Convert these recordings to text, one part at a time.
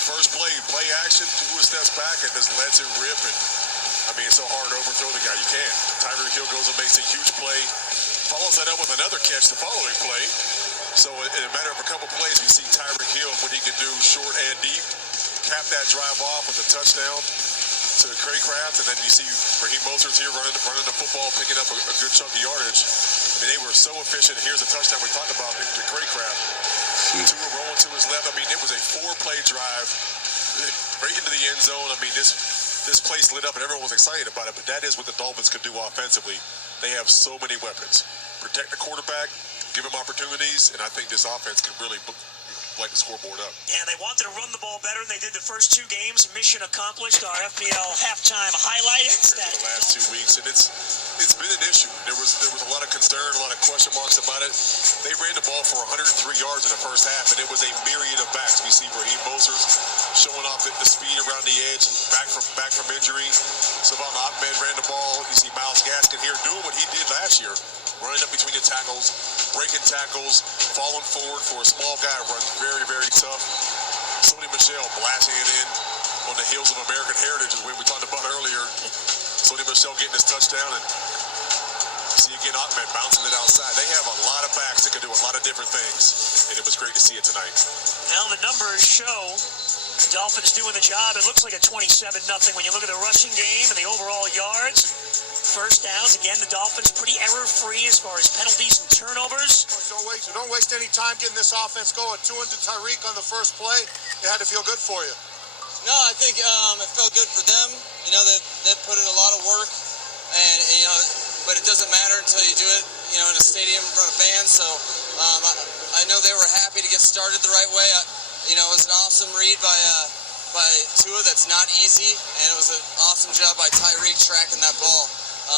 First play action, 2 steps back and just lets it rip. And I mean, it's so hard to overthrow the guy. You can't. Tyreek Hill goes and makes a huge play, follows that up with another catch the following play. So in a matter of a couple plays, we see Tyreek Hill, what he can do short and deep, cap that drive off with a touchdown to Craycraft, and then you see Raheem Mostert's here running the football, picking up a good chunk of yardage. I mean, they were so efficient. Here's a touchdown we talked about to Craycraft. Tua rolling to his left. I mean, it was a 4-play drive right into the end zone. I mean, this place lit up and everyone was excited about it, but that is what the Dolphins can do offensively. They have so many weapons. Protect the quarterback, give him opportunities, and I think this offense can really light the scoreboard up. Yeah, they wanted to run the ball better than they did the first 2 games. Mission accomplished. Our FPL halftime highlights. The last 2 weeks, and it's been an issue. There was a lot of concern, a lot of question marks about it. They ran the ball for 103 yards in the first half, and it was a myriad of backs. We see Raheem Mostert showing off the speed around the edge, back from injury. Savon Ahmed ran the ball. You see Myles Gaskin here doing what he did last year, running up between the tackles, breaking tackles, falling forward for a small guy, runs very, very tough. Sony Michel blasting it in on the heels of American Heritage, as we talked about earlier. Sony Michel getting his touchdown, and see again Ahmed bouncing it outside. They have a lot of backs that can do a lot of different things, and it was great to see it tonight. Now the numbers show Dolphins doing the job. It looks like a 27-0 when you look at the rushing game and the overall yards. First downs, again, the Dolphins pretty error-free as far as penalties and turnovers. Don't waste any time getting this offense going. 2 into Tyreek on the first play. It had to feel good for you. No, I think it felt good for them. You know, they've put in a lot of work, and but it doesn't matter until you do it, in a stadium in front of fans. So I know they were happy to get started the right way. It was an awesome read by Tua. That's not easy, and it was an awesome job by Tyreek tracking that ball.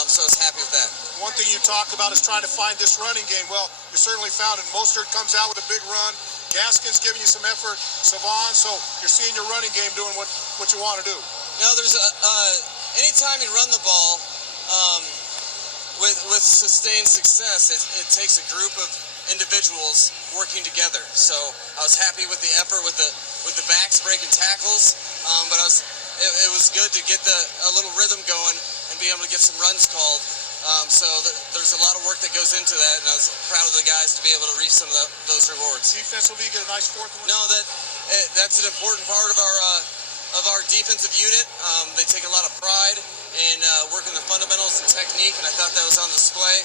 So I was happy with that. One thing you talked about is trying to find this running game. Well, you certainly found it. Mostert comes out with a big run. Gaskin's giving you some effort. Savon, so you're seeing your running game doing what you want to do. No, there's anytime you run the ball with sustained success, it takes a group of individuals working together. So I was happy with the effort with the backs breaking tackles, but it was good to get a little rhythm going and be able to get some runs called. So there's a lot of work that goes into that, and I was proud of the guys to be able to reach some of those rewards. Defensively, you get a nice 4th one. No, that's an important part of our defensive unit. They take a lot of pride in working the fundamentals and technique, and I thought that was on display.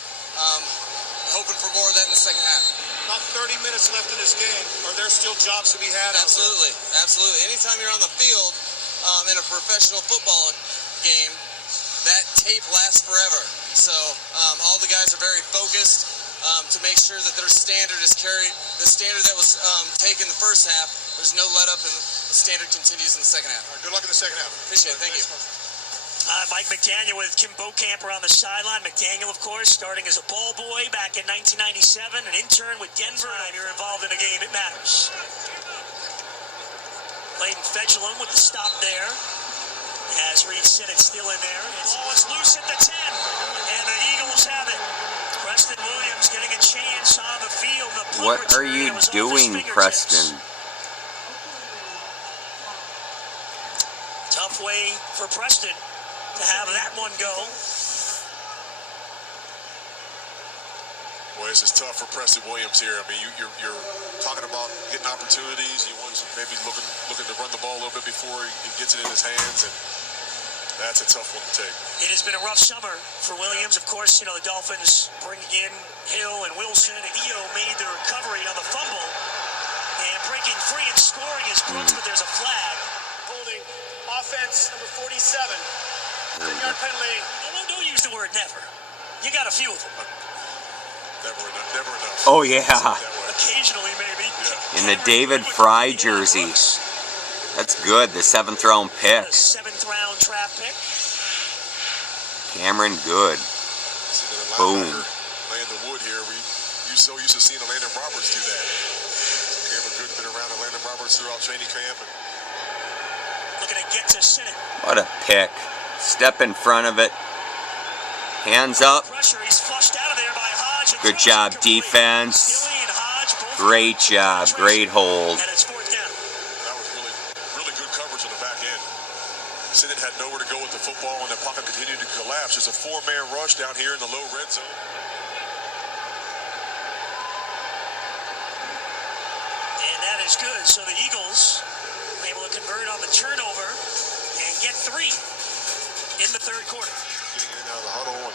Hoping for more of that in the second half. About 30 minutes left in this game. Are there still jobs to be had? Absolutely, absolutely. Anytime you're on the field in a professional football game, that tape lasts forever. So all the guys are very focused to make sure that their standard is carried. The standard that was taken the first half, there's no let up, and the standard continues in the second half. All right, good luck in the second half. Appreciate it. Thank you. Mike McDaniel with Kim Bokamper on the sideline. McDaniel, of course, starting as a ball boy back in 1997, an intern with Denver. And you're involved in a game, it matters. Layden Fedulum with the stop there. As Reed said, it's still in there. Ball is loose at the 10, and the Eagles have it. Preston Williams getting a chance on the field. What are you doing, Preston? Tough way for Preston to have that one go. Boy, this is tough for Preston Williams here. I mean, you're talking about getting opportunities. You want maybe looking to run the ball a little bit before he gets it in his hands, and that's a tough one to take. It has been a rough summer for Williams. Of course, the Dolphins bringing in Hill and Wilson, and Eo made the recovery on the fumble. And breaking free and scoring is Brooks, but there's a flag. Holding offense number 47. 10-yard penalty. Don't use the word never. You got a few of them. Never enough. Oh, yeah. Occasionally, maybe. Yeah. In the David Fry jersey. That's good. The 7th-round pick. The 7th-round draft pick. Cameron Good. Boom. Laying the wood here. You're so used to seeing Landon Roberts do that. Cameron Good's been around Landon Roberts throughout training camp. Looking to get to Senate. What a pick. Step in front of it. Hands up. Good job, defense. Great job. Great hold. That was really Sinnott had nowhere to go with the football, and the pocket continued to collapse. There's a four-man rush down here in the low red zone. And that is good. So the Eagles were able to convert on the turnover and get 3 in the third quarter. Getting in and out of the huddle and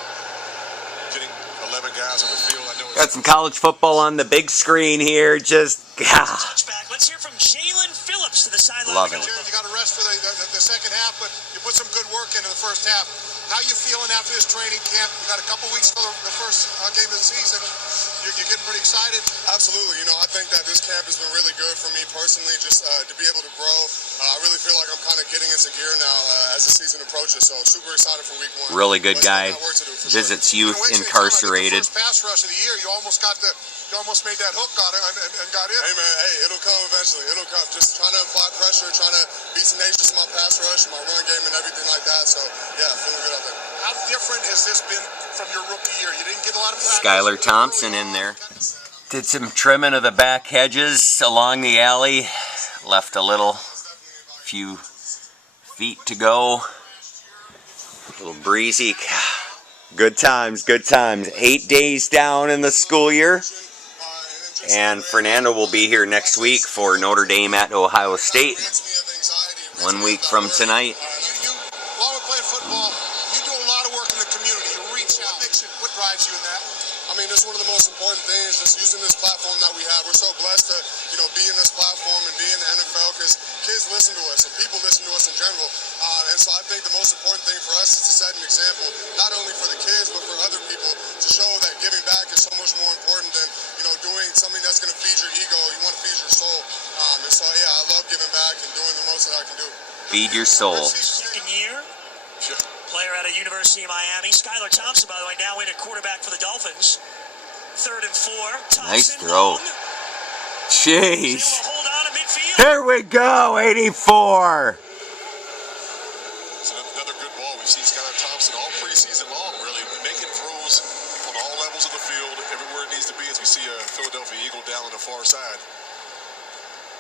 getting 11 guys on the field. I know Got some college football on the big screen here. Just, Touchback. Let's hear from Jalen Phillips to the sideline. Love it. You got to rest for the second half, but you put some good work into the first half. How you feeling after this training camp? You got a couple weeks till the first game of the season. You're getting pretty excited? Absolutely. You know, I think that this camp has been really good for me personally, just to be able to grow. I really feel like I'm kind of getting into gear now as the season approaches, so super excited for week 1. really good But guy. still got work to do, for Visits sure. youth incarcerated. The first pass rush of the year, you almost made that hook on it and got in. Hey, man, hey, it'll come eventually. It'll come. Just trying to apply pressure, trying to be tenacious in my pass rush, my run game, and everything like that. So, yeah, feeling good out there. How different has this been from your rookie year? You didn't get a lot of practice. Skylar Thompson in there. Did some trimming of the back hedges along the alley. Left a few feet to go. A little breezy. Good times, good times. 8 days down in the school year. And Fernando will be here next week for Notre Dame at Ohio State. 1 week from tonight. While we're playing football, you do a lot of work in the community. You reach out. What drives you in that? I mean, it's one of the most important things, just using this platform that we have. We're so blessed to, be in this platform and be in the NFL because kids listen to us and people listen to us in general. And so I think the most important thing for us is to set an example, not only for the kids, but for other people to show that giving back is so much more important than, doing something that's going to feed your ego. You want to feed your soul. And so, yeah, I love giving back and doing the most that I can do. Feed your soul. Second year. Player out of University of Miami. Skylar Thompson, by the way, now in at quarterback for the Dolphins. 3rd and 4. Thompson, Nice throw. long. Jeez. Able to hold on to midfield. Here we go, 84. It's another good ball. We've seen Skylar Thompson all preseason long, really making throws on all levels of the field, everywhere it needs to be, as we see a Philadelphia Eagle down on the far side.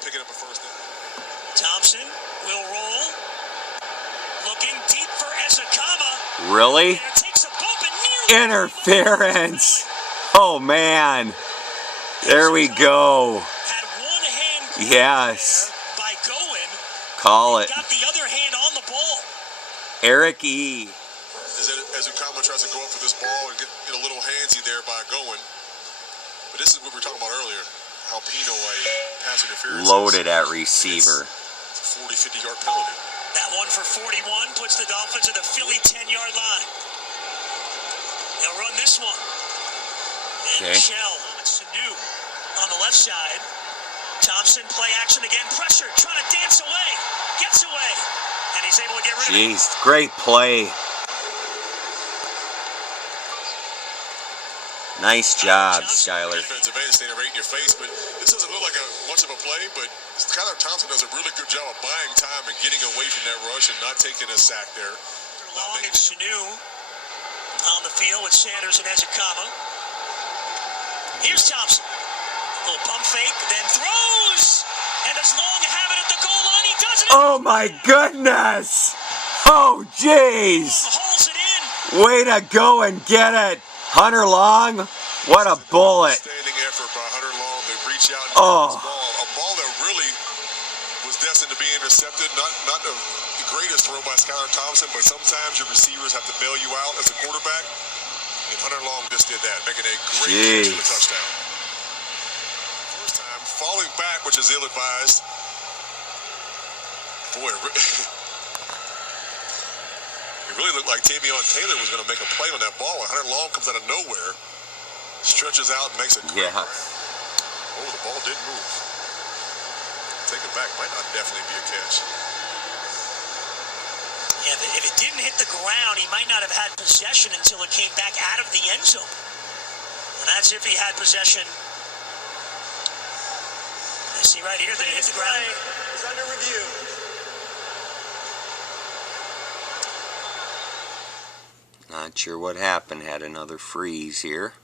Picking up a first down. Thompson will roll. Looking deep for Ezekama. Really? And takes a bump and nearly Interference. Oh, man. There we go. had one hand Yes. by going. Call it. Got the other hand on the ball. Eric E. As Ukama tries to go up for this ball and get a little handsy there by going. But this is what we were talking about earlier. How penal a pass interference Loaded is. at receiver. It's a 40, 50-yard penalty. That one for 41 puts the Dolphins at the Philly 10-yard line. They'll run this one. And Okay. Michelle, Sanu on the left side. Thompson, play action again. Pressure, trying to dance away. Gets away. And he's able to get rid of it. Jeez, great play. Nice job, Skylar. Defensive end staying right in your face, but this doesn't look like much of a play, but Skylar Thompson does a really good job of buying time and getting away from that rush and not taking a sack there. Long and Sanu on the field with Sanders and Ezekama. Here's Thompson. Little pump fake, then throws. And does Long have it at the goal line? He does it. Oh, my goodness. Oh, jeez. Holds it in. Way to go and get it. Hunter Long, what a bullet. Standing effort by Hunter Long. They reach out and Oh. get this ball. A ball that really was destined to be intercepted. Not the greatest throw by Skylar Thompson, but sometimes your receivers have to bail you out as a quarterback. And Hunter Long just did that, making a great catch for the touchdown. First time, falling back, which is ill-advised. Boy, it really looked like Tavion Taylor was going to make a play on that ball. And Hunter Long comes out of nowhere, stretches out and makes a great Yeah. play. Oh, the ball did move. Take it back. Might not definitely be a catch. Yeah, if it didn't hit the ground, he might not have had possession until it came back out of the end zone. And that's if he had possession. You see right here that it hit the ground. It's under review. Not sure what happened. Had another freeze here.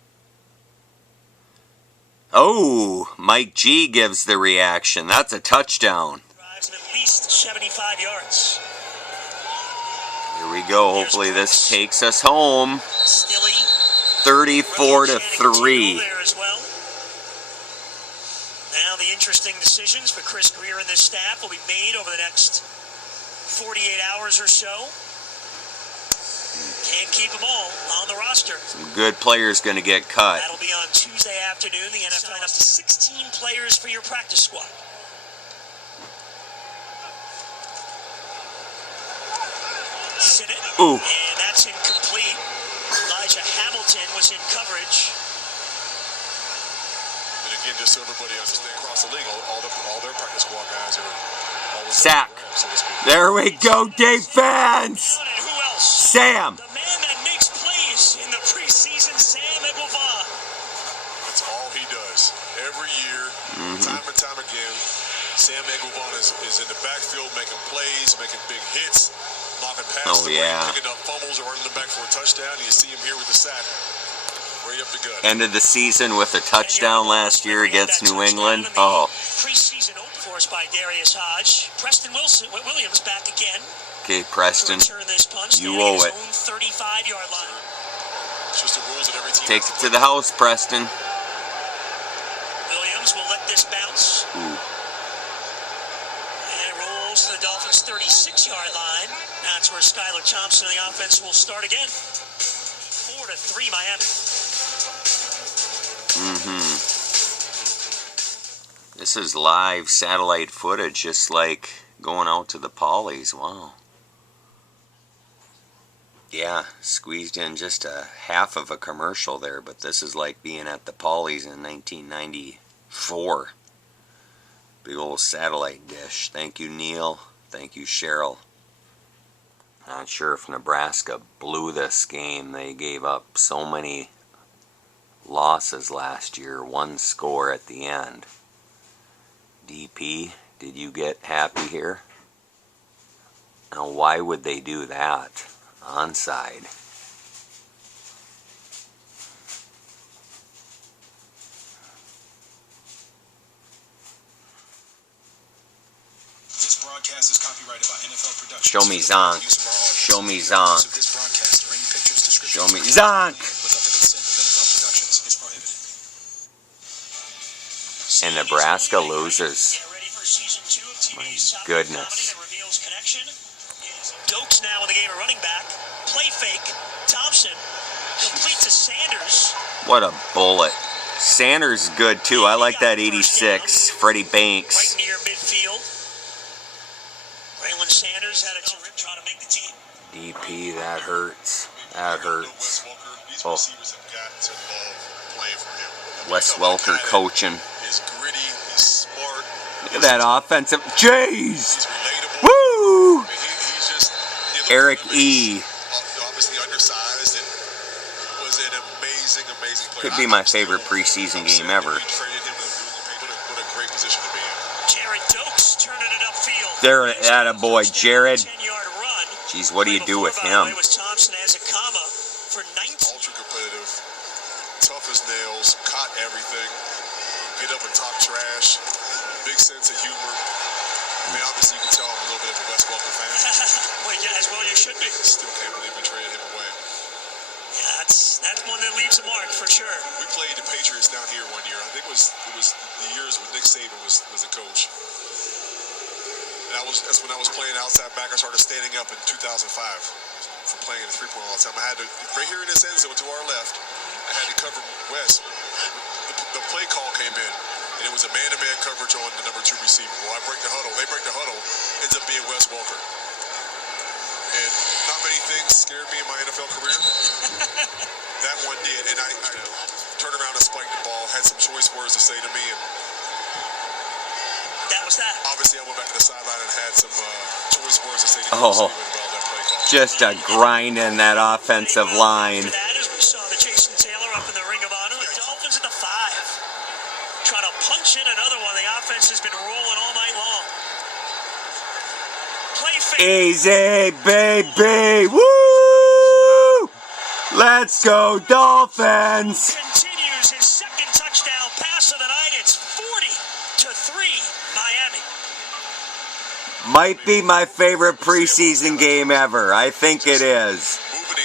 Oh, Mike G gives the reaction. That's a touchdown. Drives of at least 75 yards. Here we go. Hopefully this takes us home. Stilly. 34-3. There as well. Now the interesting decisions for Chris Greer and this staff will be made over the next 48 hours or so. Can't keep them all on the roster. Some good players going to get cut. That'll be on Tuesday afternoon. The NFL sign up to 16 players for your practice squad. Sit it. Ooh. And that's incomplete. Elijah Hamilton was in coverage. And again, just so everybody understands, across the league, all their practice squad guys are always sack. So to speak. There we go, defense. And who else? Sam. The man that makes plays in the preseason, Sam Eguavoen. That's all he does. Every year, time and time again, Sam Eguavoen is in the backfield making plays, making big hits, knocking passes, picking up fumbles, or running them back for a touchdown. You see him here with the sack. Right up the gut. Ended the season with a touchdown last year against New England. Oh. Preseason open for us by Darius Hodge. Preston Williams back again. Okay, Preston. You owe it. 35-yard line. It's just the rules that every team Take it to the house, Preston. Williams will let this bounce. Ooh. And it rolls to the Dolphins' 36-yard line. That's where Skylar Thompson and the offense will start again. 4-3 Miami. This is live satellite footage, just like going out to the Pollies. Wow. Yeah, squeezed in just a half of a commercial there, but this is like being at the Pollies in 1994. Big old satellite dish. Thank you, Neil. Thank you, Cheryl. Not sure if Nebraska blew this game. They gave up so many losses last year. One score at the end. DP, did you get happy here? Now, why would they do that? Onside. This broadcast is copyrighted by NFL Productions. Show me Zonk. Show me Zonk. This broadcast or any pictures, Show descriptions, me Zonk. without the consent of NFL Productions is prohibited. And Nebraska loses. Get ready for season 2 of TV's My Top goodness. Comedy that reveals connection. Dokes now in the game of running back. Play fake. Thompson complete to Sanders. What a bullet. Sanders is good too. I like that 86. Freddie Banks. Right near midfield. Braylon Sanders had a trip trying to make the team. DP, that hurts. That hurts. These Oh. receivers have got to love playing for him. Wes Welker coaching. He's gritty, he's smart. Look at that offensive. Jeez! He's relatable. Woo! I mean, he's just Eric E. Obviously undersized and was an amazing player. Could be my favorite preseason game ever. We traded him what a great position to be in. Jared Dokes turning it upfield. There, attaboy, Jared. 10-yard run. Jeez, what do you do with By the way, him? was Thompson as a comma for 19. Ultra competitive, tough as nails, caught everything, get up and talk trash, big sense of humor. I mean, obviously you can tell I'm a little bit of a Wes Welker fan. Well, yeah, as well you should be. Still can't believe we traded him away. Yeah, that's one that leaves a mark for sure. We played the Patriots down here one year. I think it was the years when Nick Saban was a coach. And that's when I was playing outside back. I started standing up in 2005 from playing in the three-point all the time. I had to, right here in this end zone to our left, I had to cover Wes. The play call came in, and it was a man-to-man coverage on the number 2 receiver. Well, I break the huddle. They break the huddle. Ends up being Wes Welker. And not many things scared me in my NFL career. That one did. And I turned around and spiked the ball, had some choice words to say to me, and That was that. obviously I went back to the sideline and had some choice words to say to Oh. about that play call. Just a grind in that offensive line. For that, as we saw the Jason Taylor up in the Ring of Honor, the Dolphins at the 5. Trying to punch in another one. The offense has been rolling all night long. Play fake. Easy, baby. Woo! Let's go, Dolphins. Continues his second touchdown pass of the night. It's 40-3 Miami. Might be my favorite preseason game ever. I think it is.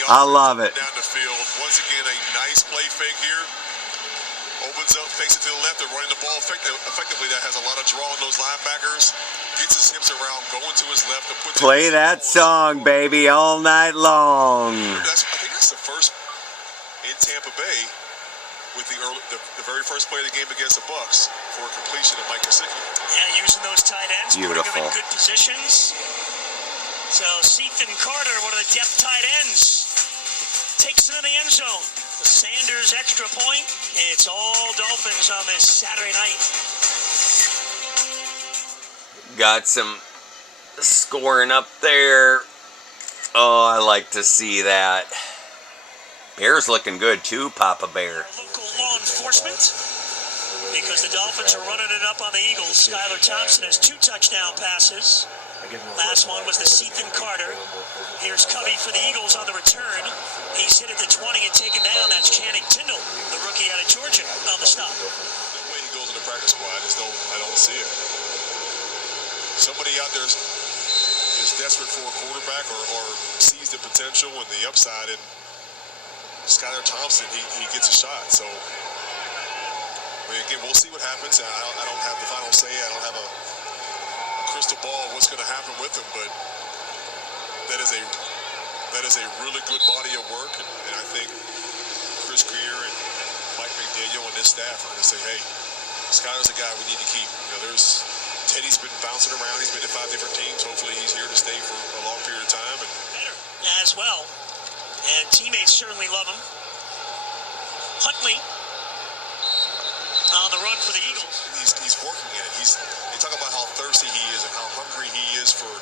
I love it. Down the field. Once again, a nice play fake here. Opens up, fakes it to the left. They're running the ball effectively. That has a lot of draw on those linebackers. Gets his hips around, going to his left. Play that song, baby, all night long. I think that's the first in Tampa Bay with the very first play of the game against the Bucs for a completion of Mike Gesicki. Yeah, using those tight ends, beautiful. putting them in good positions. So Ethan Carter, one of the depth tight ends, takes it in the end zone. The Sanders extra point. It's all Dolphins on this Saturday night. Got some scoring up there. Oh, I like to see that. Bear's looking good too, Papa Bear. Local law enforcement, because the Dolphins are running it up on the Eagles. Skylar Thompson has 2 touchdown passes. Last one was the Ethan Carter. Here's Covey for the Eagles on the return. He's hit at the 20 and taken down. That's Channing Tindall, the rookie out of Georgia, on the stop. The way he goes in the practice squad, I don't see it. Somebody out there is desperate for a quarterback or sees the potential and the upside, and Skylar Thompson, he gets a shot. So, again, we'll see what happens. I don't have the final say. I don't have a crystal ball of what's going to happen with him, but that is a really good body of work, and I think Chris Greer and Mike McDaniel and his staff are going to say, hey, Skylar's a guy we need to keep. Teddy's been bouncing around. He's been to 5 different teams. Hopefully he's here to stay for a long period of time. And better as well. And teammates certainly love him. Huntley on the run for the Eagles. He's working in it. They talk about how thirsty he is and how hungry he is for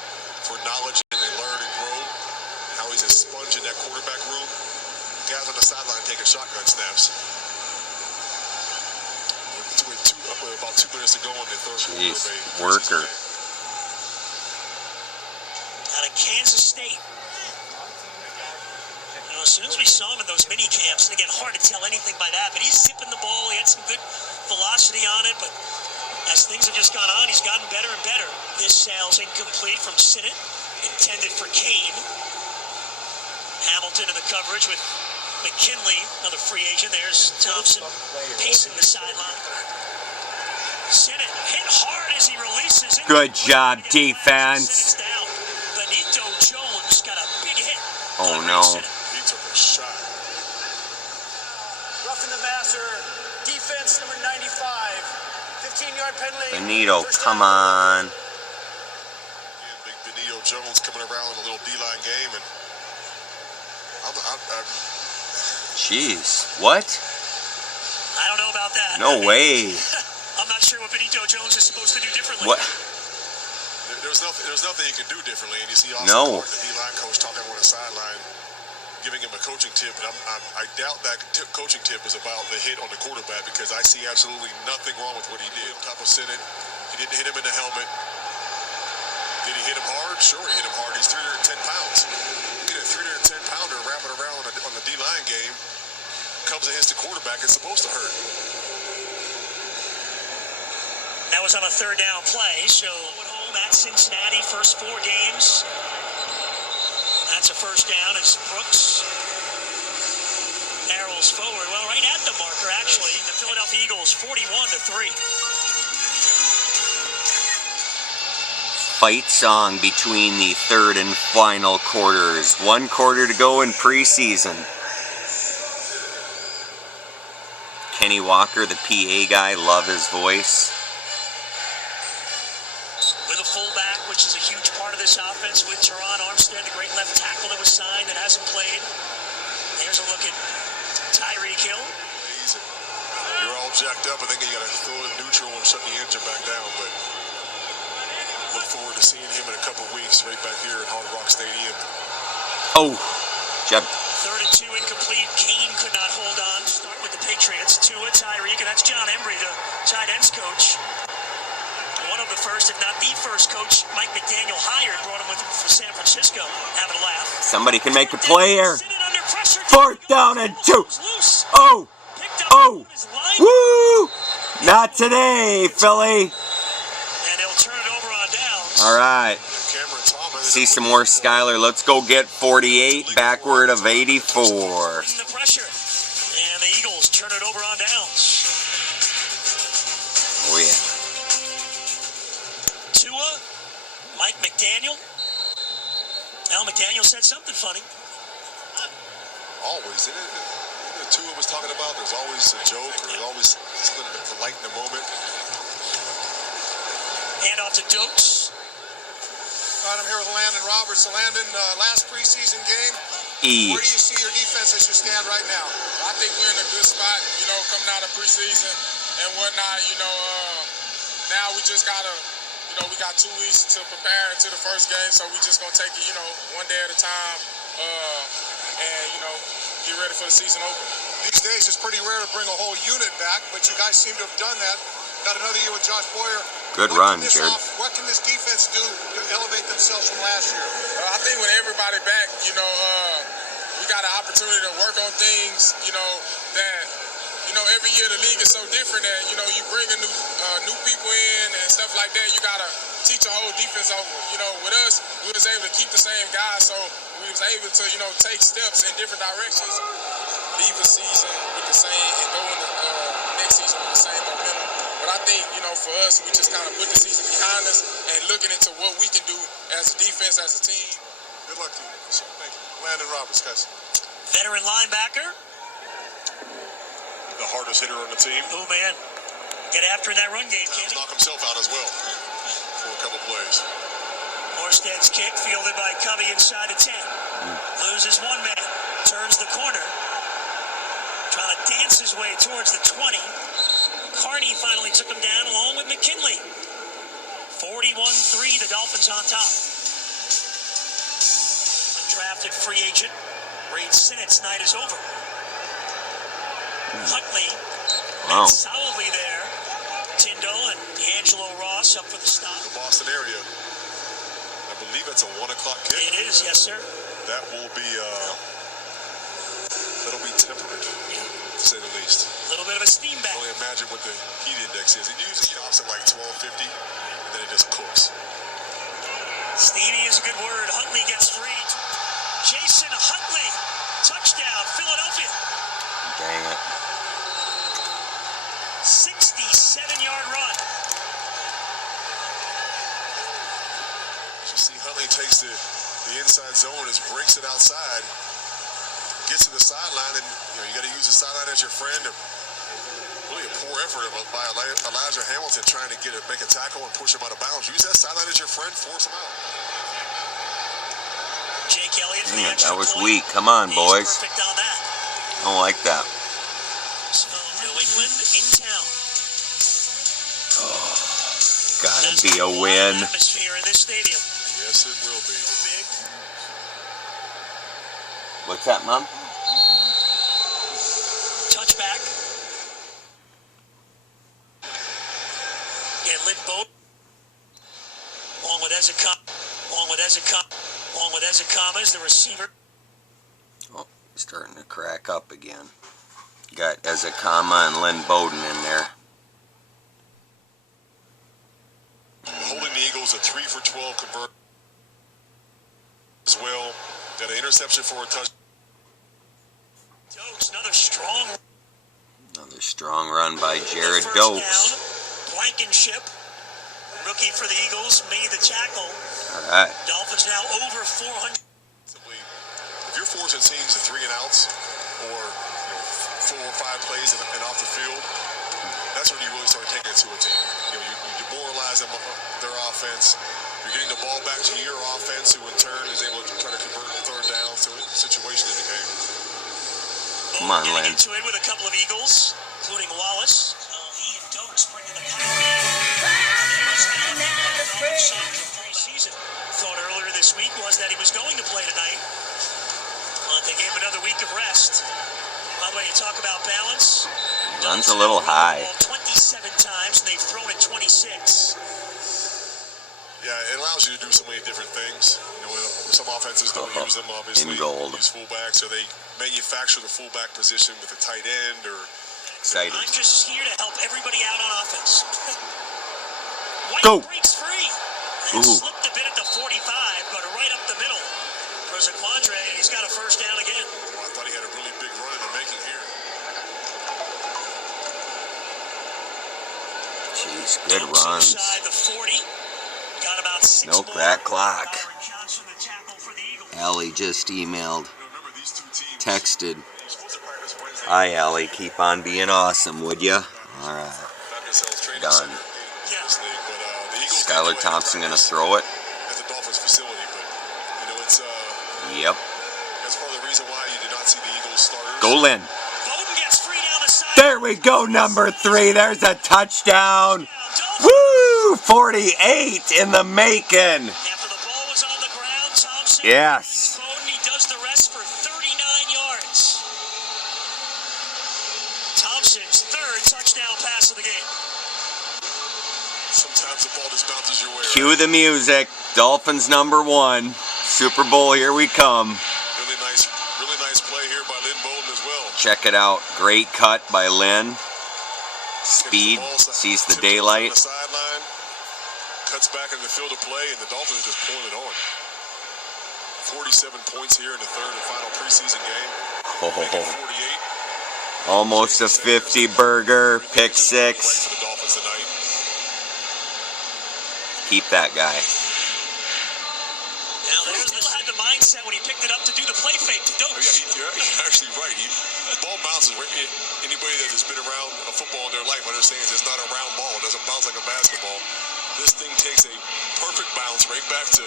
knowledge, and they learn and grow. How he's a sponge in that quarterback room. Guys on the sideline taking shotgun snaps. With about 2 minutes to go on the third quarter. Worker. Out of Kansas State. As soon as we saw him in those mini camps, and again, hard to tell anything by that, but he's zipping the ball. He had some good velocity on it, but as things have just gone on, he's gotten better and better. This sail's incomplete from Sinnott, intended for Kane. Hamilton in the coverage with McKinley, another free agent. There's Thompson pacing the sideline. Sinnott hit hard as he releases. Good job, defense. Down. Benito Jones got a big hit. Oh, no. He took a shot. Roughing the passer, defense number 95. 15-yard penalty. Benito, come on. Big Benito Jones coming around in a little D-line game, and I'm Jeez, what? I don't know about that. No way. I'm not sure what Benito Jones is supposed to do differently. What? There's nothing he can do differently, and you see Austin No. Clark, the D-line coach, talking on the sideline, giving him a coaching tip, and I doubt that coaching tip is about the hit on the quarterback, because I see absolutely nothing wrong with what he did. On top of Sinnott, he didn't hit him in the helmet. Did he hit him hard? Sure, he hit him hard. He's 310 pounds. You get a 310-pounder wrapping around on the D-line game, comes against the quarterback, it's supposed to hurt. That was on a 3rd down play, so at home at Cincinnati, first 4 games. That's a first down as Brooks barrels forward. Well, right at the marker, actually. The Philadelphia Eagles, 41-3. Fight song between the 3rd and final quarters. 1 quarter to go in preseason. Kenny Walker, the PA guy, love his voice. With a fullback, which is a huge part of this offense, with Teron Armstead, the great left tackle that was signed that hasn't played. There's a look at Tyreek Hill. You're all jacked up. I think you got to throw it neutral and shut the engine back down, but look forward to seeing him in a couple of weeks right back here at Hard Rock Stadium. Oh, Jeb. 3rd and 2 incomplete. Kane could not hold on. Start with the Patriots. Tua, Tyreek, and that's John Embry, the tight ends coach. One of the first, if not the first coach Mike McDaniel hired, brought him with him from San Francisco. Having a laugh. Somebody can make a play here. 4th down and 2. Loose. Oh, oh, His line. woo! Not today, Philly. And they'll turn it over on downs. All right. Cameron Thomas. See some more Skyler. Let's go get 48 backward of 84. The pressure. And the Eagles turn it over on downs. Oh, yeah. Tua, Mike McDaniel. Now McDaniel said something funny. Always. Tua was talking about there's always a joke or there's always something to lighten the moment. Hand off to Dokes. All right, I'm here with Landon Roberts. So Landon, last preseason game, where do you see your defense as you stand right now? I think we're in a good spot, coming out of preseason and whatnot. Now we just gotta, we got 2 weeks to prepare into the first game, so we just gonna take it, one day at a time, and get ready for the season opener. These days, it's pretty rare to bring a whole unit back, but you guys seem to have done that. Got another year with Josh Boyer. Good run, Jared. What can this defense do to elevate themselves from last year? I think with everybody back, we got an opportunity to work on things, that, every year the league is so different that, you bring a new people in and stuff like that. You got to teach a whole defense over. With us, we was able to keep the same guys, so we was able to, take steps in different directions, leave the season with the same, and go in the next season with the same momentum. But I think, for us, we just kind of put the season behind us and looking into what we can do as a defense, as a team. Good luck to you. Thank you. Landon Roberts, guys. Veteran linebacker. The hardest hitter on the team. Oh, man. Get after in that run game, Kenny. Knock himself out as well for a couple plays. Morstead's kick fielded by Covey inside the 10. Loses one man. Turns the corner. Trying to dance his way towards the 20. Carney finally took him down along with McKinley. 41-3, the Dolphins on top. Undrafted free agent. Reed Sinnett's night is over. Huntley met solidly there. Tyndall and D'Angelo Ross up for the stop. The Boston area. I believe it's a 1 o'clock kick. It is, yes, sir. That will be, that'll be temperate, to say the least. A little bit of a steam back. Only imagine what the heat index is. It usually drops at like 1250, and then it just cooks. Steamy is a good word. Huntley gets free. Jason Huntley, touchdown, Philadelphia. Dang it. 67-yard run. You see Huntley takes the inside zone and just breaks it outside. Gets to the sideline, and you got to use the sideline as your friend. Really a poor effort by Elijah Hamilton trying to make a tackle and push him out of bounds. Use that sideline as your friend, force him out. Jake Elliott. Damn, that was weak. Come on, boys. Perfect on that. I don't like that. So New England in town. Oh, gotta be a win. Atmosphere in this stadium. Yes, it will be. What's that, Mom? Touchback. Yeah, Lynn Boat. Along with Ezekama is the receiver. Oh, starting to crack up again. Got Ezekama and Lynn Bowden in there. Holding the Eagles a 3 for 12 convert as well. Got an interception for a touchdown. Dokes, another strong run by Jared Dokes. Blankenship, rookie for the Eagles, made the tackle. All right. Dolphins now over 400. If you're forcing teams to 3 and outs or 4 or 5 plays and off the field, that's when you really start taking it to a team. You demoralize them, their offense. You're getting the ball back to your offense, who in turn is able to try to convert third downs to a situation in the game. Come on, Lynn. Getting into it with a couple of Eagles, including Wallace. He and Dokes bringing the Preseason. Thought earlier this week was that he was going to play tonight, but they gave him another week of rest. By the way, you talk about balance. Runs a little high. 27 times, and they've thrown it 26. Yeah, it allows you to do so many different things. Some offenses don't use them, obviously. In gold. Use fullbacks, so they manufacture the fullback position with a tight end or. Exciting. I'm just here to help everybody out on offense. White Go. breaks free. And slipped a bit at the 45, but right up the middle. For Zaquandre, he's got a first down again. Well, I thought he had a really big run in the making here. Jeez, good Doaks runs. inside the 40. Got about 6 Milk more. that clock. Byron Johnson, the tackle for the Eagles. Allie just emailed, Remember these two teams. texted. You're supposed to practice Wednesday. Hi, Allie. Keep on being awesome, would ya? All right. Themselves training Done. center in this league, but the Eagles Skylar Thompson gonna throw it. at the Dolphins facility, but you know it's Yep. that's part of the reason why you did not see the Eagles starters. Go, Lynn. Bowden gets free down the side. There we go, number 3. There's a touchdown. Woo! 48 in the making. After the ball was on the ground, Thompson. Yes. Bowden, he does the rest for 39 yards. Thompson's third touchdown pass of the game. Sometimes the ball just bounces your way. Cue the music. Dolphins number 1. Super Bowl, here we come. Really nice play here by Lynn Bowden as well. Check it out. Great cut by Lynn. Speed, sees the daylight. On the sideline, cuts back into the field of play, and the Dolphins are just pulling it on. 47 points here in the third and final preseason game. Making 48. Almost a 50 burger. Pick 6. Right for the Dolphins tonight. Keep that guy. Now, they still had the mindset when he picked it up to do the play fake to Doaks. You're actually right. The ball bounces. Anybody that has been around a football in their life understands it's not a round ball. It doesn't bounce like a basketball. This thing takes a perfect bounce right back to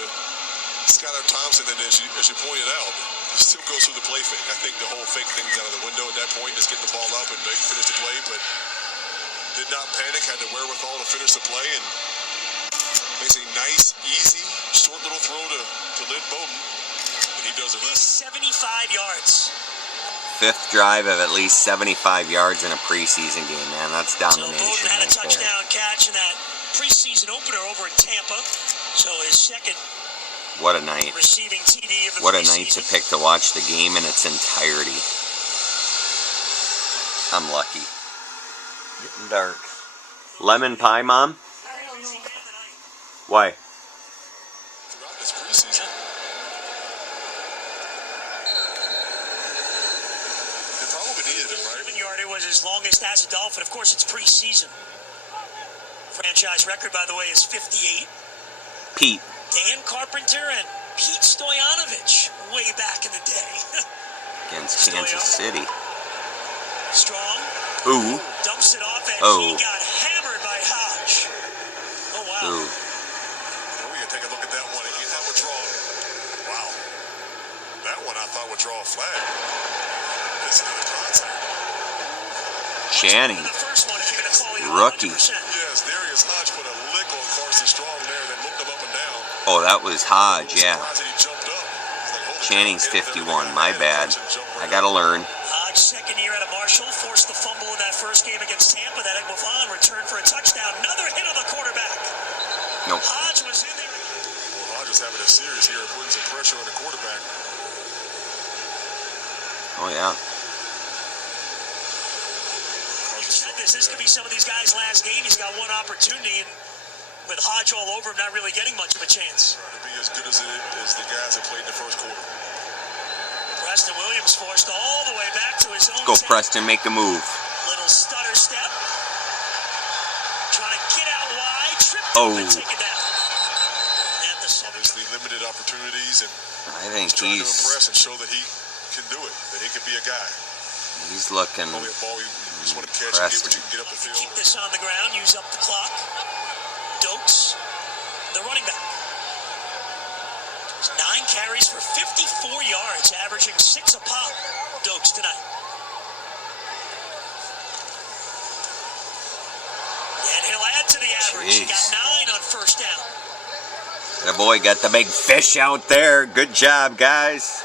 Skylar Thompson, and as you pointed out, it still goes through the play fake. I think the whole fake thing is out of the window at that point. Just get the ball up and finish the play, but did not panic. Had the wherewithal to finish the play, and makes a nice, easy, short little throw to Lynn Bowden, and he does the rest. 75 yards. 5th drive of at least 75 yards in a preseason game, man. That's So domination Bowden had a right there. touchdown catch in that preseason opener over in Tampa. So his second What a night. receiving TD of the What a preseason. night to pick to watch the game in its entirety. I'm lucky. Getting dark. Lemon pie, Mom? Why? Throughout this preseason. They probably needed him, right? 7 yard was his longest as a Dolphin. Of course, it's preseason. Franchise record, by the way, is 58. Pete. Dan Carpenter and Pete Stoyanovich way back in the day. Against Kansas City. Strong. Ooh. Dumps it off and Oh. he got hammered by Hodge. Oh, wow. Ooh. We can take a look at that one. Again, that would draw. Wow. That one I thought would draw a flag. This is another contact. Channing. The first one, if you're gonna call it Rookie. 100%. Yes, Darius Hodge put a lick on Carson Strong there and then looked him up and down. Oh, that was Hodge, yeah. Surprised that he jumped up. He's like, holy Channing's cow, 51, my bad. I gotta learn. Hodge, second year out of Marshall, forced the fumble in that first game against Tampa. That Eguavon returned for a touchdown. Another hit on the quarterback. Nope. Hodge was in there. Well, Hodge is having a series here, putting some pressure on the quarterback. Oh, yeah. You said this could be some of these guys' last game. He's got one opportunity, and with Hodge all over him, not really getting much of a chance. Trying to be as good as the guys that played in the first quarter. Preston Williams forced all the way back to his own Go, 10. Preston, make the move. Little stutter step. Trying to get out wide. Tripped Oh. up and taken down. At the 7. Obviously limited opportunities, and I think he's trying to he's impress and show that he can do it, that he can be a guy. looking Only a ball you just want to catch and get what you can get up the field. Keep this on the ground. Use up the clock. Doaks, the running back. 9 carries for 54 yards, averaging 6 a pop. Doaks tonight. And he'll add to the average. He got 9 on first down. that boy got the big fish out there. Good job, guys.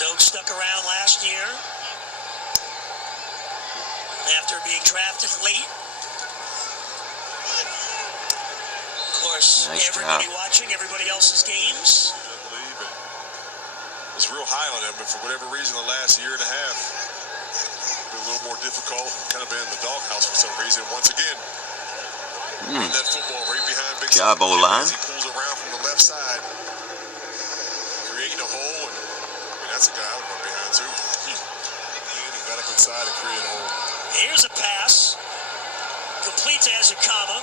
Doaks stuck around last year after being drafted late. Of course, Nice everybody job. watching everybody else's games. I believe it. Was real high on him, but for whatever reason, the last year and a half been a little more difficult. Kind of been in the doghouse for some reason. Once again, run that football right behind Big job, O-line. He pulls around from the left side, creating a hole, and that's a guy I would run behind too. And he got up inside and created a hole. Here's a pass. Complete to Ezekama.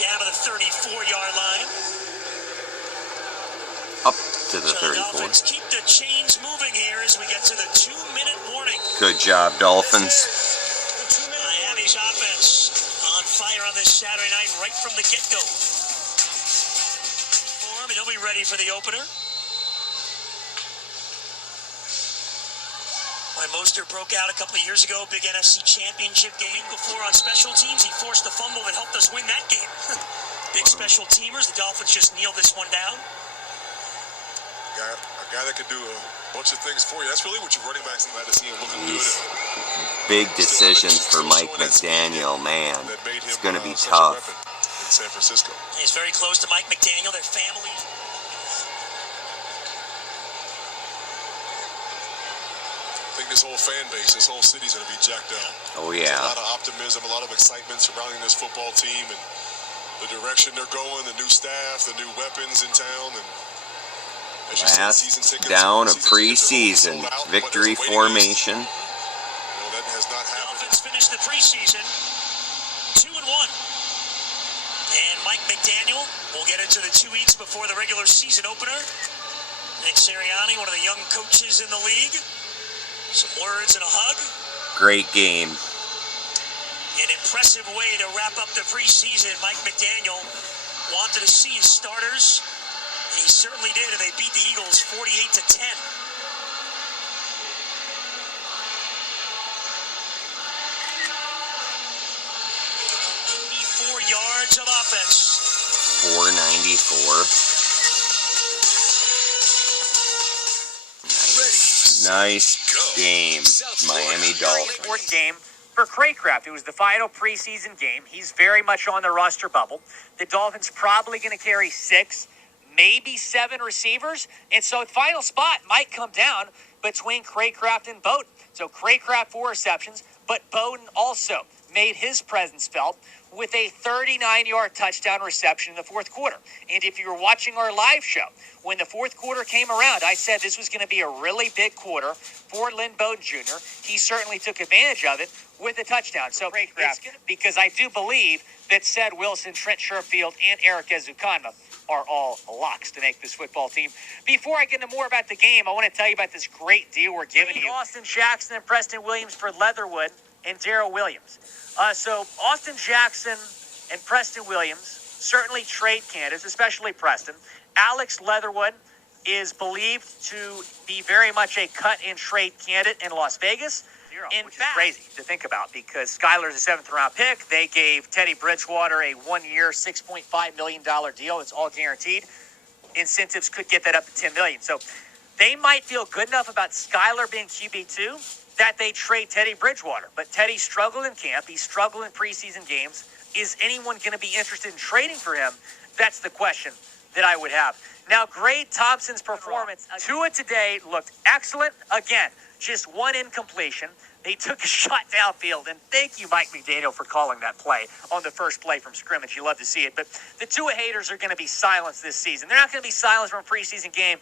Down to the 34-yard line. Up to the 34. Dolphins keep the chains moving here as we get to the 2-minute warning. Good job, Dolphins. Miami's offense on fire on this Saturday night right from the get-go. And he'll be ready for the opener. When Mostert broke out a couple of years ago, big NFC Championship game before on special teams, he forced the fumble that helped us win that game. Big special teamers. The Dolphins just kneeled this one down. A guy that can do a bunch of things for you. That's really what your running backs glad to see him looking good. Big decisions for Mike McDaniel, man. It's going to be tough. In San Francisco. He's very close to Mike McDaniel, their family. I think this whole fan base, this whole city's going to be jacked up. Oh, yeah. There's a lot of optimism, a lot of excitement surrounding this football team and the direction they're going, the new staff, the new weapons in town. And as you said, season tickets, down of preseason victory formation. That has not happened. Dolphins finished the preseason 2-1. And Mike McDaniel will get into the 2 weeks before the regular season opener. Nick Sirianni, one of the young coaches in the league. Some words and a hug. Great game. An impressive way to wrap up the preseason. Mike McDaniel wanted to see his starters, and he certainly did, and they beat the Eagles 48-10. 4 yards of offense. 494. Nice game, Miami Dolphins. Important game for Craycraft. It was the final preseason game. He's very much on the roster bubble. The Dolphins probably going to carry 6, maybe 7 receivers. And so the final spot might come down between Craycraft and Bowden. So Craycraft 4 receptions, but Bowden also made his presence felt with a 39-yard touchdown reception in the fourth quarter. And if you were watching our live show, when the fourth quarter came around, I said this was going to be a really big quarter for Lynn Bowden Jr. He certainly took advantage of it with a touchdown. So because I do believe that Ced Wilson, Trent Sherfield, and Eric Ezekama are all locks to make this football team. Before I get into more about the game, I want to tell you about this great deal we're giving you. Austin Jackson and Preston Williams for Leatherwood and Darrell Williams. So Austin Jackson and Preston Williams, certainly trade candidates, especially Preston. Alex Leatherwood is believed to be very much a cut-and-trade candidate in Las Vegas. Which is crazy to think about because Skyler's a 7th-round pick. They gave Teddy Bridgewater a 1-year, $6.5 million deal. It's all guaranteed. Incentives could get that up to $10 million. So they might feel good enough about Skyler being QB2 that they trade Teddy Bridgewater. But Teddy struggled in camp. He struggled in preseason games. Is anyone going to be interested in trading for him? That's the question that I would have. Now, Gray Thompson's performance. Tua today looked excellent. Again, just one incompletion. They took a shot downfield, and thank you, Mike McDaniel, for calling that play on the first play from scrimmage. You love to see it. But the Tua haters are going to be silenced this season. They're not going to be silenced from a preseason game.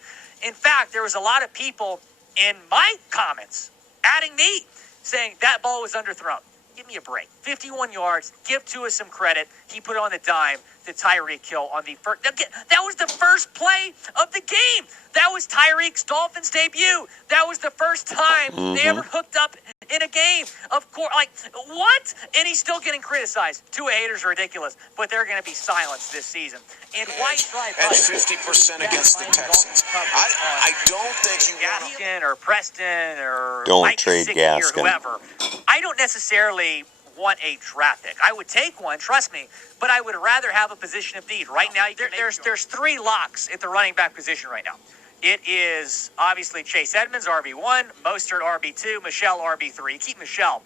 In fact, there was a lot of people in my comments adding me, saying that ball was underthrown. Give me a break. 51 yards. Give Tua some credit. He put on the dime to Tyreek Hill on the first. That was the first play of the game. That was Tyreek's Dolphins debut. That was the first time they ever hooked up in a game. Of course, like, what? And he's still getting criticized. Tua haters are ridiculous, but they're going to be silenced this season. And White and 50% against the Texans. I don't think you Gaskin or Preston or don't Mike trade Gesicki Gaskin or whoever. I don't necessarily want a draft pick. I would take one, trust me, but I would rather have a position of need. Right now, there's 3 locks at the running back position right now. It is obviously Chase Edmonds, RB1, Mostert, RB2, Michelle, RB3. Keep Michelle.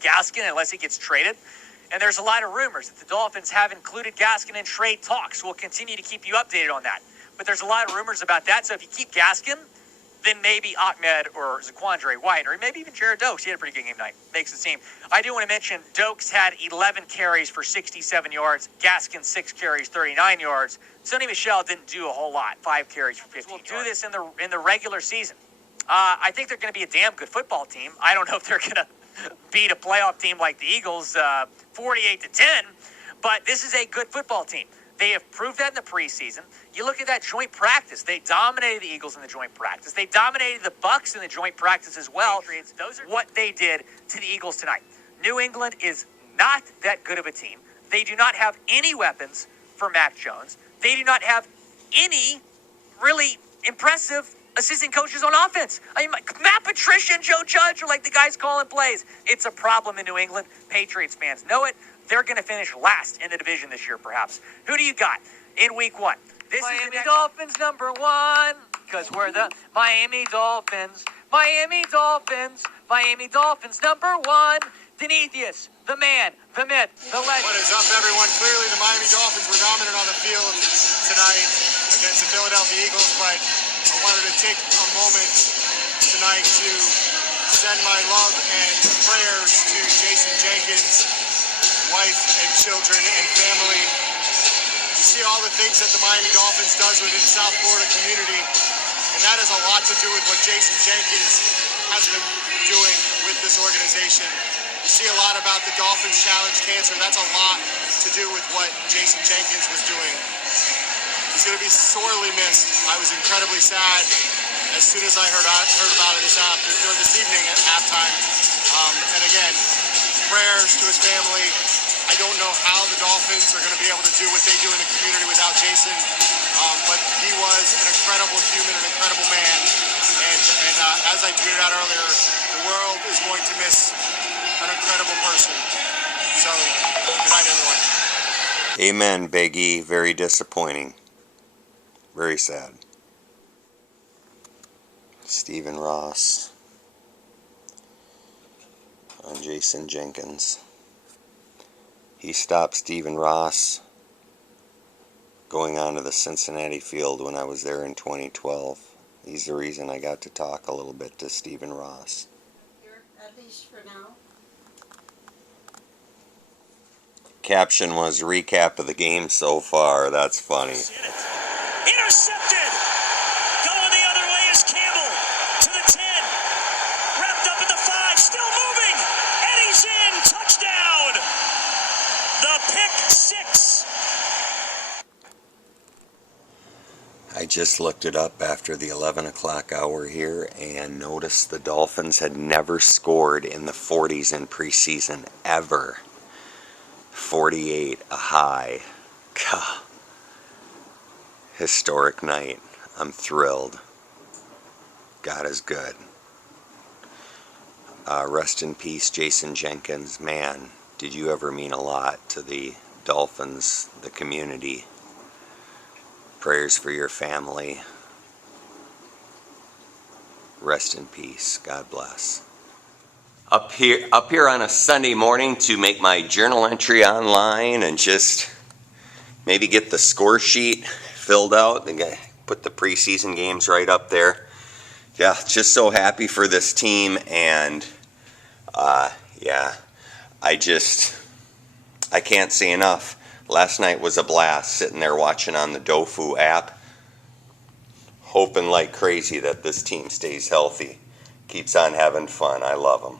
Gaskin, unless he gets traded. And there's a lot of rumors that the Dolphins have included Gaskin in trade talks. We'll continue to keep you updated on that. But there's a lot of rumors about that. So if you keep Gaskin, then maybe Ahmed or Zaquandre White, or maybe even Jared Dokes. He had a pretty good game tonight. Makes the team. I do want to mention Dokes had 11 carries for 67 yards. Gaskin, 6 carries, 39 yards. Sonny Michel didn't do a whole lot. 5 carries for 15 yards. We'll do this in the regular season. I think they're going to be a damn good football team. I don't know if they're going to beat a playoff team like the Eagles 48-10, but this is a good football team. They have proved that in the preseason. You look at that joint practice. They dominated the Eagles in the joint practice. They dominated the Bucs in the joint practice as well. Those are what they did to the Eagles tonight. New England is not that good of a team. They do not have any weapons for Mac Jones. They do not have any really impressive assistant coaches on offense. I mean, Matt Patricia and Joe Judge are like the guys calling plays. It's a problem in New England. Patriots fans know it. They're going to finish last in the division this year, perhaps. Who do you got in week 1? This Miami is Dolphins number 1, because we're the Miami Dolphins. Miami Dolphins. Miami Dolphins number 1. Denethius, the man, the myth, the legend. What is up, everyone? Clearly, the Miami Dolphins were dominant on the field tonight against the Philadelphia Eagles, but I wanted to take a moment tonight to send my love and prayers to Jason Jenkins' wife and children and family. You see all the things that the Miami Dolphins does within the South Florida community, and that has a lot to do with what Jason Jenkins has been doing with this organization. You see a lot about the Dolphins Challenge Cancer. That's a lot to do with what Jason Jenkins was doing. He's going to be sorely missed. I was incredibly sad as soon as I heard about it this evening at halftime. And again, prayers to his family. I don't know how the Dolphins are going to be able to do what they do in the community without Jason, but he was an incredible human, an incredible man. And as I tweeted out earlier, the world is going to miss an incredible person. So, good night, everyone. Amen, Big E. Very disappointing. Very sad. Stephen Ross on Jason Jenkins. He stopped Stephen Ross going onto the Cincinnati field when I was there in 2012. He's the reason I got to talk a little bit to Stephen Ross. At least for now. Caption was recap of the game so far. That's funny. Intercepted! Going the other way is Campbell to the 10. Wrapped up at the 5, still moving! And he's in! Touchdown! The pick 6. I just looked it up after the 11 o'clock hour here and noticed the Dolphins had never scored in the 40s in preseason ever. 48, a high. God. Historic night. I'm thrilled. God is good. Rest in peace, Jason Jenkins. Man, did you ever mean a lot to the Dolphins, the community. Prayers for your family. Rest in peace. God bless. Up here on a Sunday morning to make my journal entry online and just maybe get the score sheet filled out and put the preseason games right up there. Yeah, just so happy for this team, and yeah, I can't say enough. Last night was a blast sitting there watching on the Dofu app, hoping like crazy that this team stays healthy, keeps on having fun. I love them.